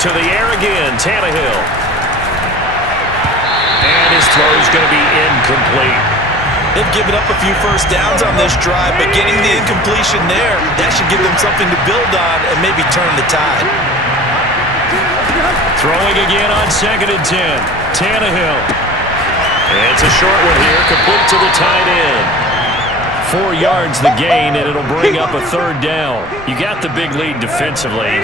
To the air again, Tannehill. And his throw's going to be incomplete. They've given up a few first downs on this drive, but getting the incompletion there, that should give them something to build on and maybe turn the tide. Throwing again on 2nd and 10. Tannehill. And it's a short one here, complete to the tight end. 4 yards the gain, and it'll bring up a 3rd down. You got the big lead defensively.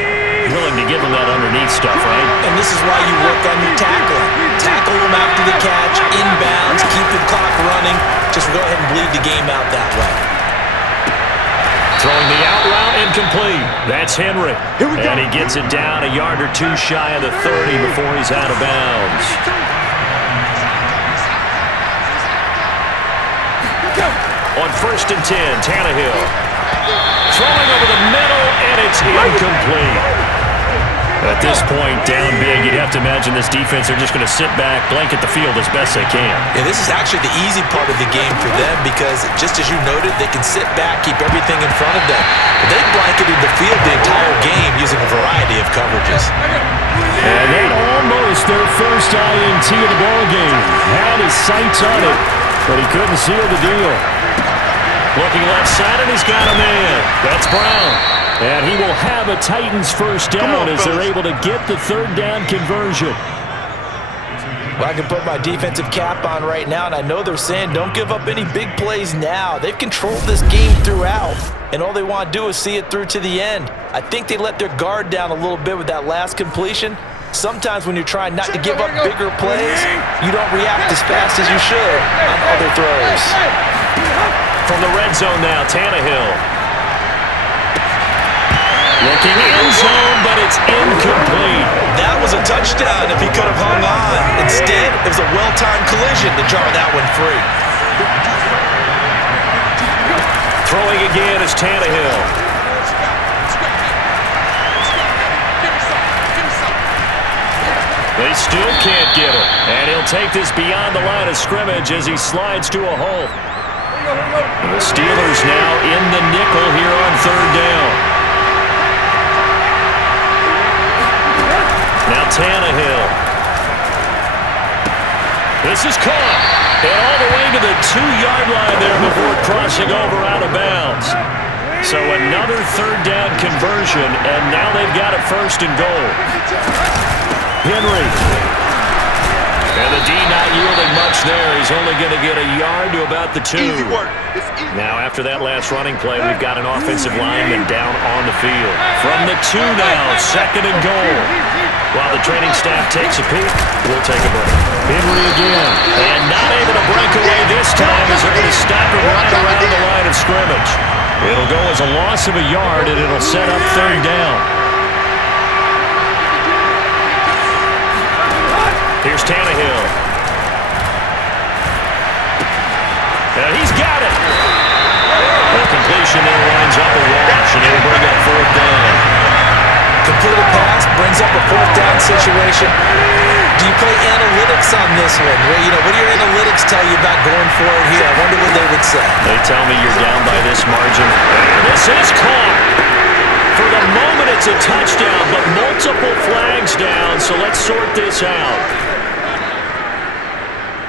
Willing to give them that underneath stuff, right? And this is why you work on your tackling. Tackle them after the catch, inbounds, keep the clock running. Just go ahead and bleed the game out that way. Throwing the out route incomplete. That's Henry. And he gets it down a yard or 2 shy of the 30 before he's out of bounds. On 1st and 10, Tannehill. Throwing over the middle, and it's incomplete. At this point, down big, you'd have to imagine this defense, they're just going to sit back, blanket the field as best they can. Yeah, this is actually the easy part of the game for them because, just as you noted, they can sit back, keep everything in front of them. But they've blanketed the field the entire game using a variety of coverages. And that almost their first INT of the ballgame. Had his sights on it, but he couldn't seal the deal. Looking left side, and he's got a man. That's Brown. And he will have a Titans first down as they're able to get the 3rd down conversion. Well, I can put my defensive cap on right now, and I know they're saying don't give up any big plays now. They've controlled this game throughout, and all they want to do is see it through to the end. I think they let their guard down a little bit with that last completion. Sometimes when you're trying not to give up bigger plays, you don't react as fast as you should on other throws. From the red zone now, Tannehill. Looking end zone, but it's incomplete. That was a touchdown if he could have hung on. Instead, it was a well-timed collision to jar that one free. Throwing again is Tannehill. They still can't get him. And he'll take this beyond the line of scrimmage as he slides to a halt. The Steelers now in the nickel here on 3rd down. Now Tannehill. This is caught. And all the way to the 2-yard line there before crossing over out of bounds. So another 3rd down conversion, and now they've got a 1st and goal. Henry. And the D not yielding much there. He's only going to get a yard to about the 2. Now, after that last running play, we've got an offensive lineman down on the field. From the 2 now, 2nd and goal. While the training staff takes a peek, we'll take a break. Henry again. And not able to break away this time as they're going to stop him right around the line of scrimmage. It'll go as a loss of a yard, and it'll set up 3rd down. Here's Tannehill. And he's got it. The completion there winds up a wash, and it'll bring up 4th down. Completed pass brings up a 4th down situation. Do you play analytics on this one? What do your analytics tell you about going for it here? I wonder what they would say. They tell me you're down by this margin. And this is caught. For the moment, it's a touchdown, but multiple flags down, so let's sort this out.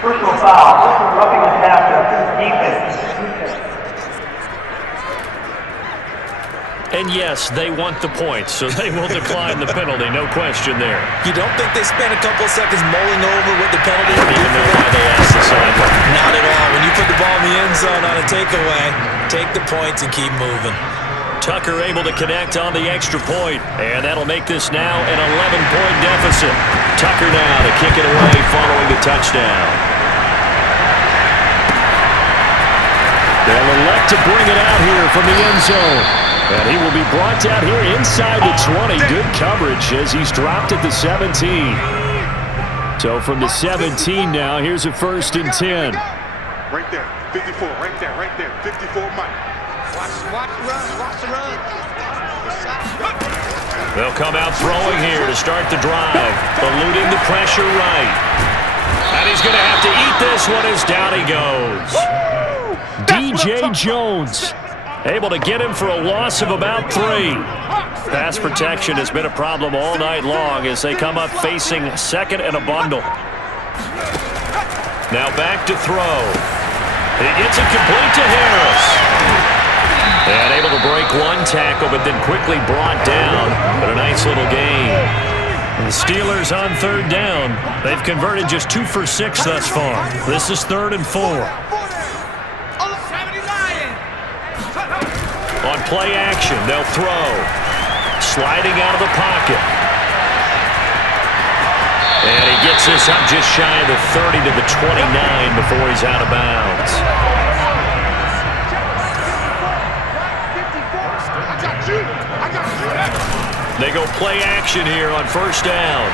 Personal foul, roughing the passer, defense. And yes, they want the points, so they will decline the penalty, no question there. You don't think they spent a couple of seconds mulling over what the penalty I don't even know why they asked the sideline. Not at all. When you put the ball in the end zone on a takeaway, take the points and keep moving. Tucker able to connect on the extra point, and that'll make this now an 11-point deficit. Tucker now to kick it away following the touchdown. They'll elect to bring it out here from the end zone. And he will be brought down here inside the 20. Good coverage as he's dropped at the 17. So from the 17 now, here's a 1st and 10. Right there, 54, right there, 54 Mike. Watch the run. They'll come out throwing here to start the drive, eluding the pressure right. And he's going to have to eat this one as down he goes. DJ Jones able to get him for a loss of about 3. Pass protection has been a problem all night long as they come up facing 2nd and a bundle. Now back to throw. He gets it complete to Harris. And able to break one tackle, but then quickly brought down. But a nice little gain. The Steelers on 3rd down. They've converted just 2 for 6 thus far. This is 3rd and 4. On play action, they'll throw. Sliding out of the pocket. And he gets this up just shy of the 30 to the 29 before he's out of bounds. They go play action here on 1st down.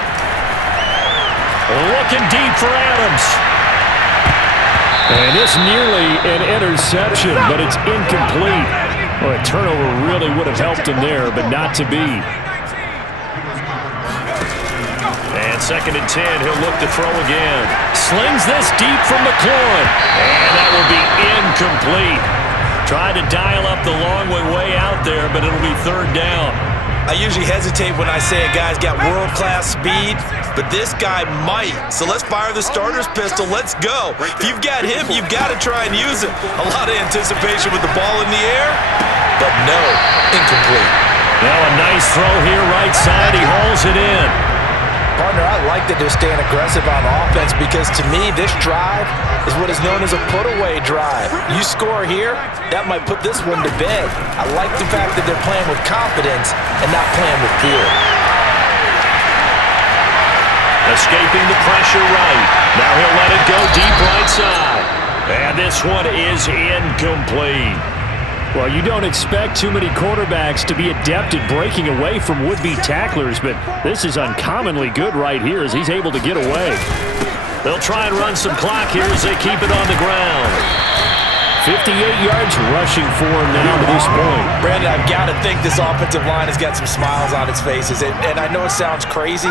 Looking deep for Adams. And it's nearly an interception, but it's incomplete. Well, a turnover really would have helped him there, but not to be. And 2nd and 10, he'll look to throw again. Slings this deep from McLaurin. And that will be incomplete. Tried to dial up the long way out there, but it'll be 3rd down. I usually hesitate when I say a guy's got world-class speed, but this guy might. So let's fire the starter's pistol. Let's go. If you've got him, you've got to try and use him. A lot of anticipation with the ball in the air, but no, incomplete. Now a nice throw here right side. He hauls it in. Partner, I like that they're staying aggressive on offense because to me, this drive is what is known as a put-away drive. You score here, that might put this one to bed. I like the fact that they're playing with confidence and not playing with fear. Escaping the pressure right. Now he'll let it go deep right side. And this one is incomplete. Well, you don't expect too many quarterbacks to be adept at breaking away from would-be tacklers, but this is uncommonly good right here as he's able to get away. They'll try and run some clock here as they keep it on the ground. 58 yards rushing for him now to this point. Brandon, I've got to think this offensive line has got some smiles on its faces, and I know it sounds crazy,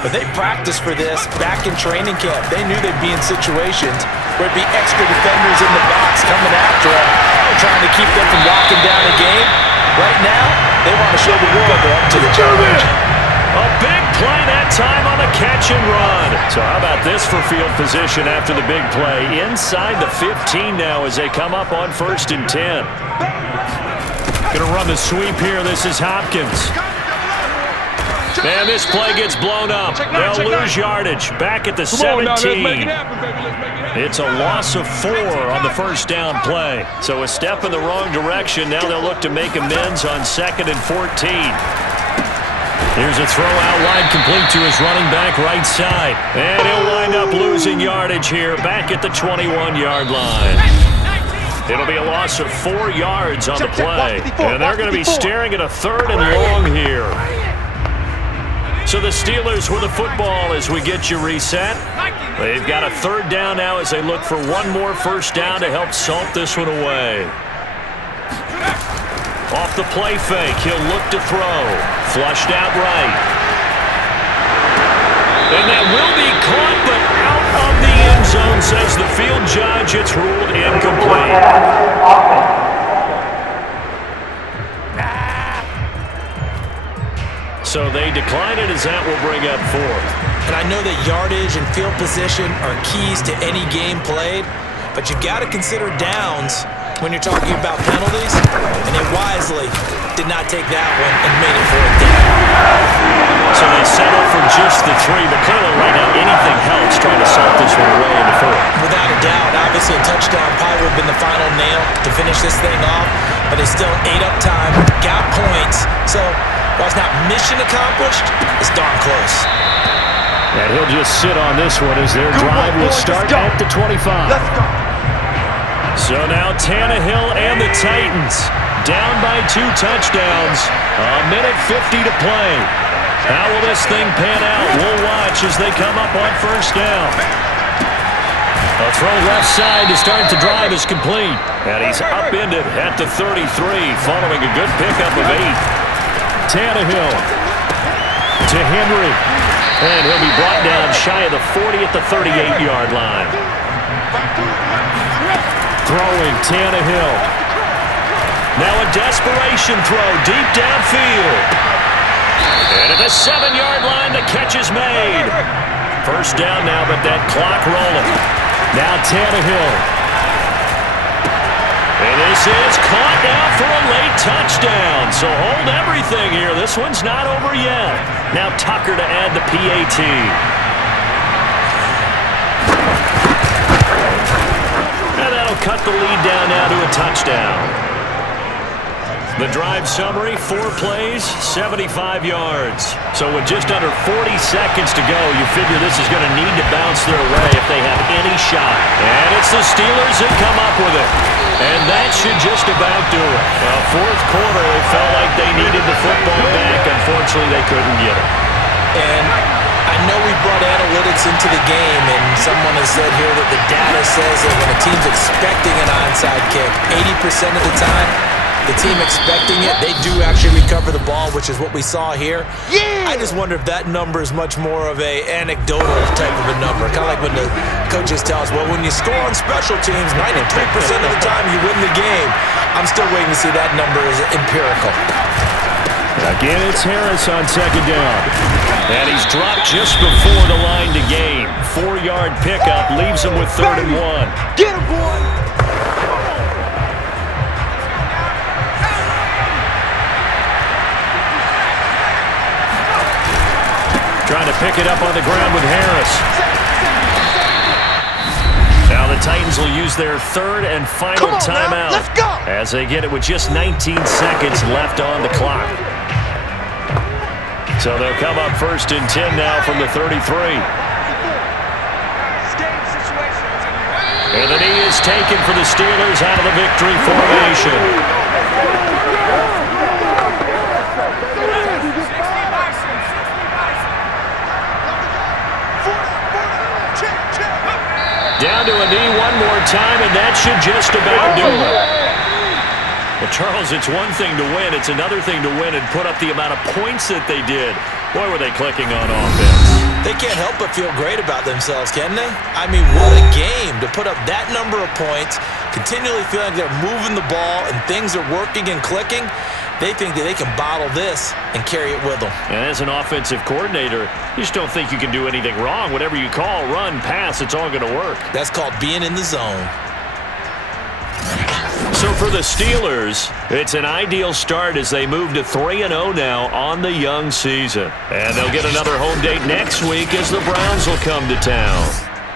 but they practiced for this back in training camp. They knew they'd be in situations where it'd be extra defenders in the box coming after them, trying to keep them from locking down the game. Right now, they want to show the world they're up to the challenge. A big play that time on the catch and run. So how about this for field position after the big play? Inside the 15 now as they come up on 1st and 10. Gonna run the sweep here. This is Hopkins. And this play gets blown up. They'll lose yardage. Back at the 17. It's a loss of 4 on the 1st down play. So a step in the wrong direction. Now they'll look to make amends on 2nd and 14. Here's a throw out wide complete to his running back right side. And he'll wind up losing yardage here back at the 21-yard line. It'll be a loss of 4 yards on the play. And they're going to be staring at a 3rd and long here. So the Steelers with the football as we get you reset. They've got a 3rd down now as they look for one more 1st down to help salt this one away. Off the play fake, he'll look to throw. Flushed out right. And that will be caught, but out of the end zone, says the field judge. It's ruled incomplete. So they decline it as that will bring up 4th. And I know that yardage and field position are keys to any game played, but you've got to consider downs when you're talking about penalties, and they wisely did not take that one and made it for a down. So they settle for just the 3, but clearly right now anything helps trying to salt this one away in the 4th. Without a doubt, obviously a touchdown probably would have been the final nail to finish this thing off, but they still ate up time, got points, so while it's not mission accomplished, it's darn close. And he'll just sit on this one as their drive will start at the 25. Let's go. So now Tannehill and the Titans down by 2 touchdowns. A minute 50 to play. How will this thing pan out? We'll watch as they come up on first down. A throw left side to start the drive is complete. And he's upended at the 33 following a good pickup of 8. Tannehill to Henry. And he'll be brought down shy of the 40 at the 38-yard line. Throwing Tannehill. Now a desperation throw deep downfield. And at the 7-yard line, the catch is made. First down now, but that clock rolling. Now Tannehill. And this is caught now for a late touchdown. So hold everything here. This one's not over yet. Now Tucker to add the PAT. And that'll cut the lead down now to a touchdown. The drive summary, 4 plays, 75 yards. So with just under 40 seconds to go, you figure this is going to need to bounce their way if they have any shot. And it's the Steelers that come up with it. And that should just about do it. Well, 4th quarter, it felt like they needed the football back. Unfortunately, they couldn't get it. And I know we brought analytics into the game, and someone has said here that the data says that when a team's expecting an onside kick, 80% of the time, the team expecting it, they do actually recover the ball, which is what we saw here. Yeah! I just wonder if that number is much more of a anecdotal type of a number. Kind of like when the coaches tell us, well, when you score on special teams, 93% of the time you win the game. I'm still waiting to see that number is empirical. Again, it's Harris on 2nd down. And he's dropped just before the line to gain. 4-yard pickup leaves him with 3rd and 1. Get him, boy! Trying to pick it up on the ground with Harris. Now the Titans will use their 3rd and final timeout. Let's go! As they get it with just 19 seconds left on the clock. So they'll come up 1st and 10 now from the 33. And the knee is taken for the Steelers out of the victory formation. Down to a knee one more time, and that should just about do it. Well, Charles, it's one thing to win. It's another thing to win and put up the amount of points that they did. Boy, were they clicking on offense. They can't help but feel great about themselves, can they? I mean, what a game to put up that number of points, continually feeling like they're moving the ball and things are working and clicking. They think that they can bottle this and carry it with them. And as an offensive coordinator, you just don't think you can do anything wrong. Whatever you call, run, pass, it's all going to work. That's called being in the zone. So for the Steelers, it's an ideal start as they move to 3-0 now on the young season. And they'll get another home date next week as the Browns will come to town.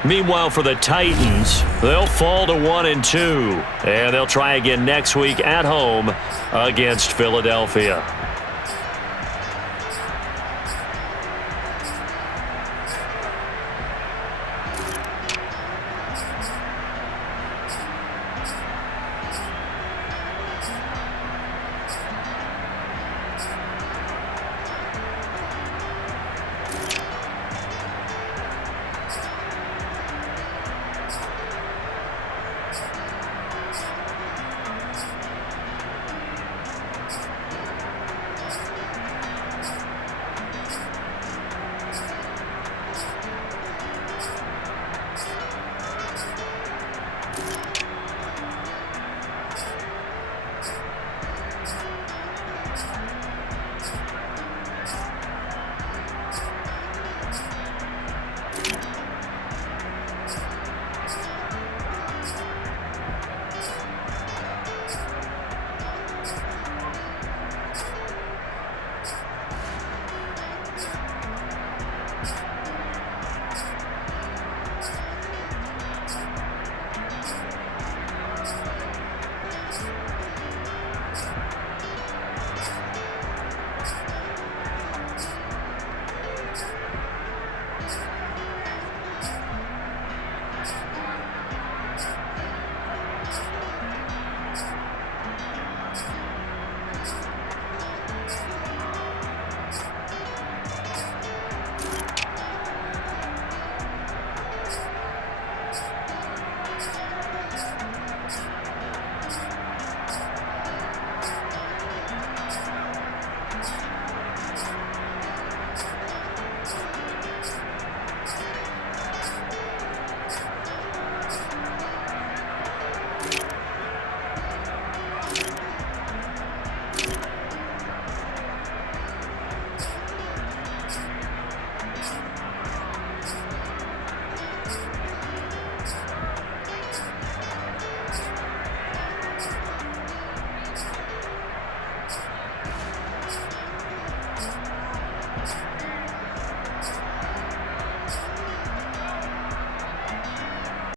Meanwhile, for the Titans, they'll fall to 1-2. And they'll try again next week at home against Philadelphia.